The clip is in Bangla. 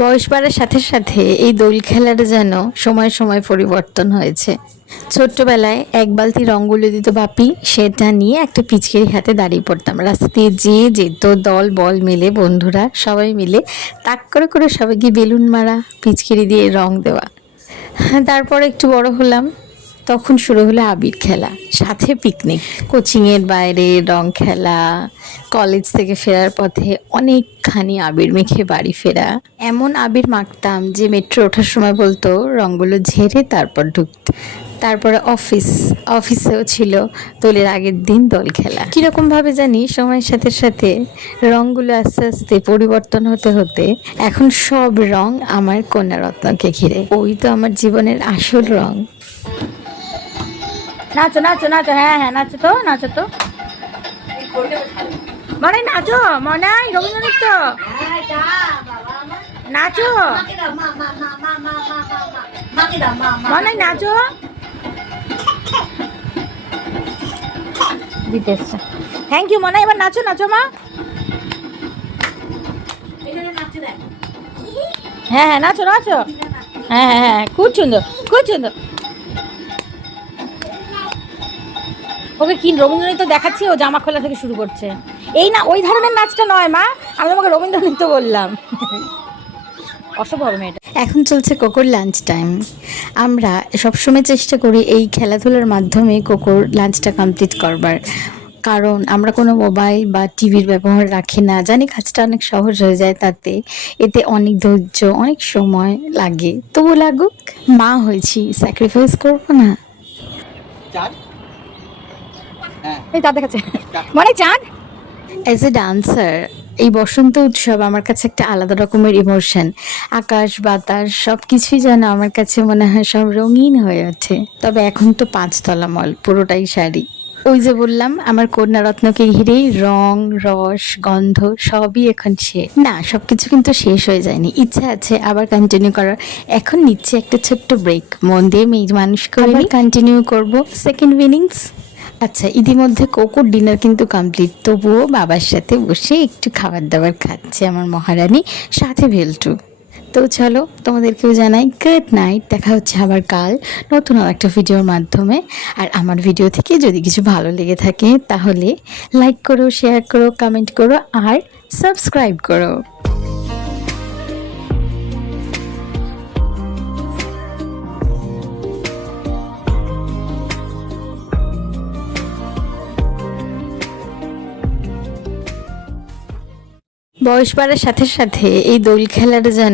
বয়স বাড়ার সাথে সাথে এই দোল খেলার যেন সময় সময় পরিবর্তন হয়েছে। ছোট্টবেলায় এক বালতি রঙগুলো দিত বাপি, সেটা নিয়ে একটা পিচকারি হাতে দাঁড়িয়ে পড়তাম। রাস্তা দিয়ে যে যেত দল বল মিলে, বন্ধুরা সবাই মিলে তাক করে করে সবাইকে বেলুন মারা, পিচকারি দিয়ে রং দেওয়া। হ্যাঁ, তারপর একটু বড় হলাম, তখন শুরু হলো আবির খেলা, সাথে পিকনিক, কোচিংয়ের বাইরে রং খেলা, কলেজ থেকে ফেরার পথে অনেকখানি আবির মেখে বাড়ি ফেরা। এমন আবির মাখতাম যে মেট্রো ওঠার সময় বলতো রঙগুলো ঝেড়ে তারপর ঢুকতে। তারপরে অফিসেও ছিল দোলের আগের দিন দোল খেলা। কিরকম ভাবে জানি সময়ের সাথে সাথে রঙগুলো আস্তে আস্তে পরিবর্তন হতে হতে এখন সব রং আমার কন্যা রত্নকে ঘিরে। ওই তো আমার জীবনের আসল রং। নাচো নাচো নাচো, হ্যাঁ হ্যাঁ নাচো তো, নাচো তো, মনে নাচো, মনে রবীন্দ্র নৃত্য নাচো, মনে নাচো দিতে এসছে। থ্যাংক ইউ মনে, এবার নাচো নাচো মা। হ্যাঁ হ্যাঁ নাচো নাচো, হ্যাঁ হ্যাঁ হ্যাঁ খুব সুন্দর খুব সুন্দর। ওকে কি রবীন্দ্র নৃত্য দেখাচ্ছি, ও জামা খোলা থেকে শুরু করছে। এই না, ওই ধরনের নাচটা নয় মা, আমি তোমাকে রবীন্দ্র নৃত্য বললাম। অসম্ভব মেয়েটা। এখন চলছে কোকোর লাঞ্চ টাইম। আমরা সবসময় চেষ্টা করি এই খেলাধুলার মাধ্যমে কোকোর লাঞ্চটা কমপ্লিট করবার, কারণ আমরা কোনো মোবাইল বা টিভির ব্যবহার রাখি না। জানি কাজটা অনেক সহজ হয়ে যায় তাতে, এতে অনেক ধৈর্য অনেক সময় লাগে, তবু লাগুক, মা হয়েছি, স্যাক্রিফাইস করবো না। এই তা দেখাচ্ছে মানে চাঁদ। অ্যাজ এ ডান্সার এই বসন্ত উৎসব আমার কাছে একটা আলাদা রকমের ইমোশন। আকাশ বাতাস সব কিছুই যেন আমার কাছে মনে হয় সব রঙিন হয়ে ওঠে। তবে এখন তো 5 তলা মল, পুরোটাই শাড়ি। ওই যে বললাম আমার কন্যা রত্নকে ঘিরেই রং রস গন্ধ সবই এখন শেষ। না, সবকিছু কিন্তু শেষ হয়ে যায়নি, ইচ্ছা আছে আবার কন্টিনিউ করার। এখন নিচ্ছে একটা ছোট্ট ব্রেক, মন দিয়ে মেয়ে মানুষ করে কন্টিনিউ করব সেকেন্ড ইনিংস। আচ্ছা, ইতিমধ্যে কোকোর ডিনার কিন্তু কমপ্লিট, তবুও বাবার সাথে বসে একটু খাবার দাবার খাচ্ছে আমার মহারানী, সাথে ভেলটু। তো চলো তোমাদেরকেও জানাই গুড নাইট, দেখা হচ্ছে আবার কাল নতুন একটা ভিডিওর মাধ্যমে। আর আমার ভিডিও থেকে যদি কিছু ভালো লেগে থাকে তাহলে লাইক করো, শেয়ার করো, কমেন্ট করো আর সাবস্ক্রাইব করো। বয়স বাড়ার সাথে সাথে এই দোল খেলার যেন